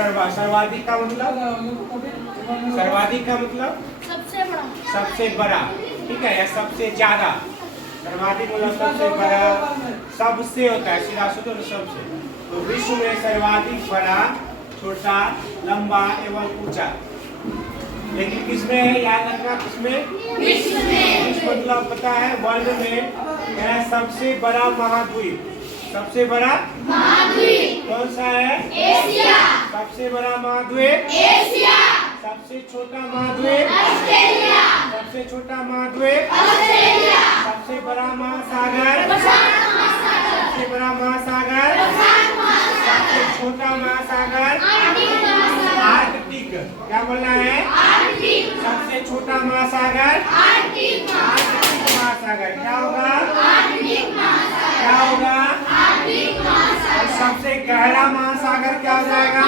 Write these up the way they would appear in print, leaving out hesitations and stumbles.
सर्वाधिक का मतलब सबसे बड़ा, ठीक है, या सबसे ज्यादा। सर्वाधिक मतलब सबसे बड़ा, सबसे होता है, सीधा सोचो तो सबसे। तो विश्व में सर्वाधिक बड़ा, छोटा, लंबा एवं ऊंचा, लेकिन किसमें है, याद रखना, किसमें, विश्व में। विश्व मतलब पता है, वर्ल्ड में है सबसे बड़ा महाद्वीप। सबसे बड़ा महाद्वीप कौन सा है, एशिया। सबसे बड़ा महाद्वीप एशिया। सबसे छोटा महाद्वीप ऑस्ट्रेलिया। सबसे छोटा महाद्वीप ऑस्ट्रेलिया। सबसे बड़ा महासागर सबसे बड़ा महासागर सबसे छोटा महासागर आर्कटिक। क्या बोलना है, आर्कटिक। सबसे छोटा महासागर आर्कटिक महासागर। क्या होगा, आर्कटिक महासागर। क्या होगा, आर्कटिक महासागर। सबसे गहरा महासागर क्या हो जाएगा,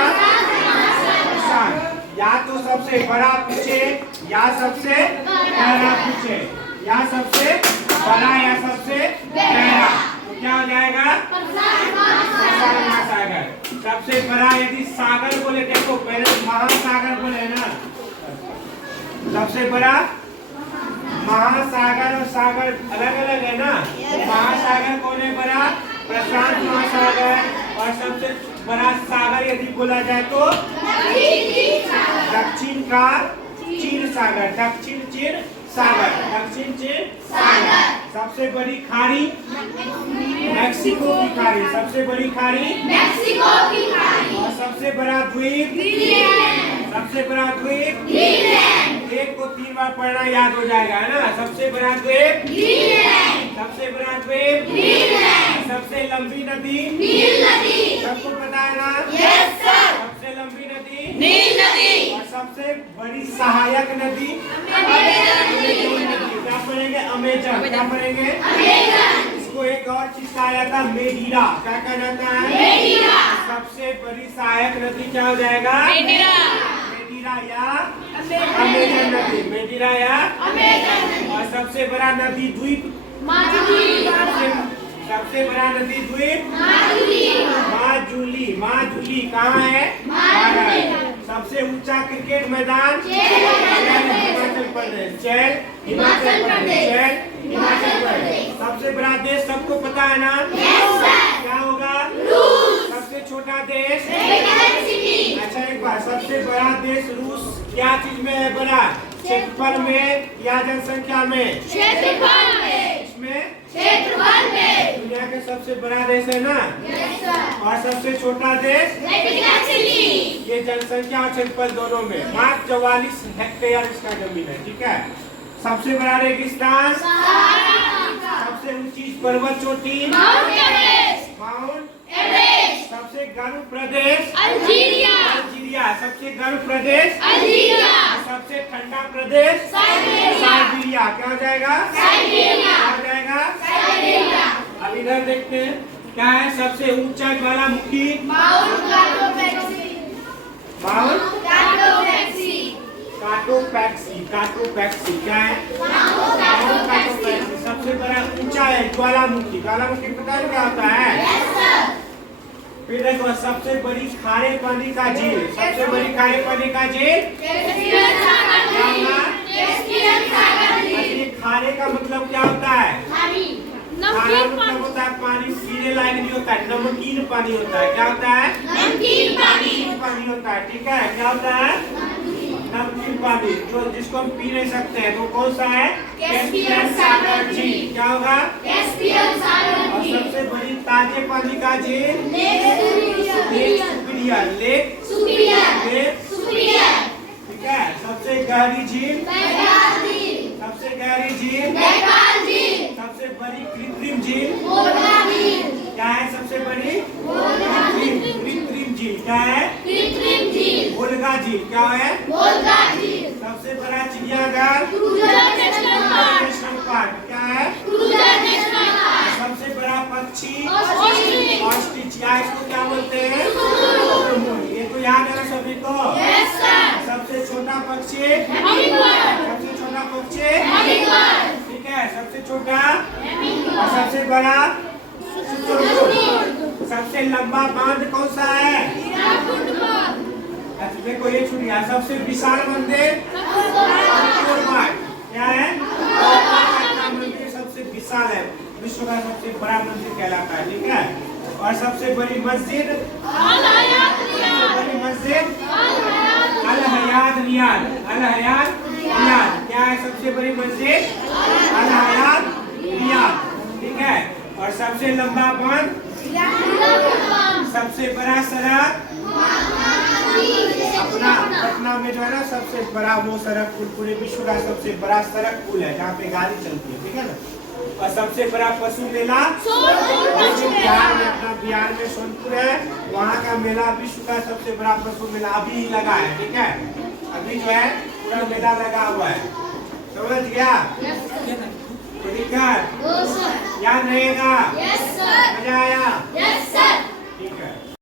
प्रशांत। या तो सबसे बड़ा पूछे या सबसे गहरा पूछे, या सबसे बड़ा या सबसे गहरा, तो क्या हो जाएगा, प्रशांत महासागर। सबसे बड़ा यदि सागर बोले, देखो पहले महासागर बोले ना, सबसे बड़ा महासागर और सागर अलग अलग है ना। महासागर कौन है बड़ा, प्रशांत महासागर। और सबसे बड़ा सागर यदि बोला जाए तो दक्षिण का चीन सागर, दक्षिण चीन सागर, दक्षिण चीन सागर। सबसे बड़ी खाड़ी मैक्सिको की खाड़ी, सबसे बड़ी खाड़ी मैक्सिको की खाड़ी। और सबसे बड़ा द्वीप सबसे बड़ा द्वीप एक को 3 बार पढ़ना याद हो जाएगा, है ना। सबसे बड़ा द्वीप सबसे बड़ा द्वीप सबसे लंबी नदी नील नदी। सबको पता है ना, यस सर। सबसे लंबी नदी नील नदी। और सबसे बड़ी सहायक नदी अमेजन नदी। क्या पढ़ेंगे, अमेजन। क्या पढ़ेंगे, अमेजन। इसको एक और चीज कहा जाता है, मेडीरा। क्या कहा जाता है, मेडीरा। सबसे बड़ी सहायक नदी क्या हो जाएगा, मेडीरा या अमेजन नदी। मेडीरा या अमेजन। और सबसे बड़ा नदी द्वीप सबसे बड़ा नदी द्वीप माजुली कहाँ है, भारत। सबसे ऊंचा क्रिकेट मैदान हिमाचल प्रदेश। हिमाचल प्रदेश। सबसे बड़ा देश सबको पता है ना, क्या होगा, सबसे छोटा देश। अच्छा एक बार, सबसे बड़ा देश रूस क्या चीज में है बड़ा, क्षेत्रफल में या जनसंख्या में, क्षेत्रफल में। इसमें क्षेत्रफल में दुनिया का सबसे बड़ा देश है ना, और सबसे छोटा देश ये जनसंख्या और क्षेत्रफल दोनों में। मात्र 44 हेक्टेयर इसका जमीन है, ठीक है। सबसे बड़ा रेगिस्तान, सबसे ऊंची पर्वत चोटी माउंट एवरेस्ट। सबसे गर्म प्रदेश अल्जीरिया। सबसे गर्म प्रदेश अल्जीरिया। सबसे ठंडा प्रदेश साइबेरिया। क्या हो जाएगा, क्या हो जाएगा, अब इधर देखते हैं क्या है। सबसे ऊंचा ज्वालामुखी माउंट काटोपैक्सी। क्या है, माउंट काटोपैक्सी। सबसे बड़ा ऊंचा है ज्वालामुखी। ज्वालामुखी पता है क्या होता है। फिर देखो सबसे बड़ी खारे पानी का झील, सबसे बड़ी खारे पानी का झील खारे का मतलब क्या होता है, खारा मतलब होता है पानी पीने लायक नहीं होता है, नमकीन पानी होता है। क्या होता है, नमकीन पानी होता है, ठीक है। क्या होता है, नमकीन पानी, जो जिसको हम पी नहीं सकते हैं। तो कौन सा है, कैस्पियन सागर झील। क्या होगा, कैस्पियन सागर झील। और सबसे बड़ी ताजे पानी का झील लेक सुपिरियर, ठीक है। सबसे गहरी झील सबसे गहरी झील सबसे बड़ी कृत्रिम झील क्या है, सबसे बड़ी कृत्रिम झील क्या है, वोल्गा झील। क्या है, सबसे बड़ा चिड़ियाघर नेशनल पार्क। क्या है, सबसे बड़ा पक्षी ऑस्ट्रिच, या इसको क्या बोलते हैं, ये तो याद है ना सभी को। सबसे छोटा पक्षी ठीक है, सबसे छोटा और सबसे बड़ा सबसे लंबा बांध कौन सा है, देखो ये छूट गया। सबसे विशाल मंदिर क्या है? पटना मंदिर सबसे विशाल है, विश्व का सबसे बड़ा मंदिर कहलाता है, ठीक है। और सबसे बड़ी मस्जिद अल हयात रियाद। अल हयात रियाद क्या है? सबसे बड़ी मस्जिद अल हयात रियाद, ठीक है। और सबसे लंबा बांध, सबसे बड़ा सड़क अपना पटना में जो है ना सबसे बड़ा वो सड़क पुल, पूरे विश्व का सबसे बड़ा सड़क पुल है जहाँ पे गाड़ी चलती है, ठीक है ना। और सबसे बड़ा पशु मेला बिहार में, अपना बिहार में सोनपुर है, वहाँ का मेला विश्व का सबसे बड़ा पशु मेला अभी लगा है, ठीक है। अभी जो है पूरा मेला लगा हुआ है, समझ गया? कोई दिक्कत? याद रहेगा? मजा आया? ठीक है।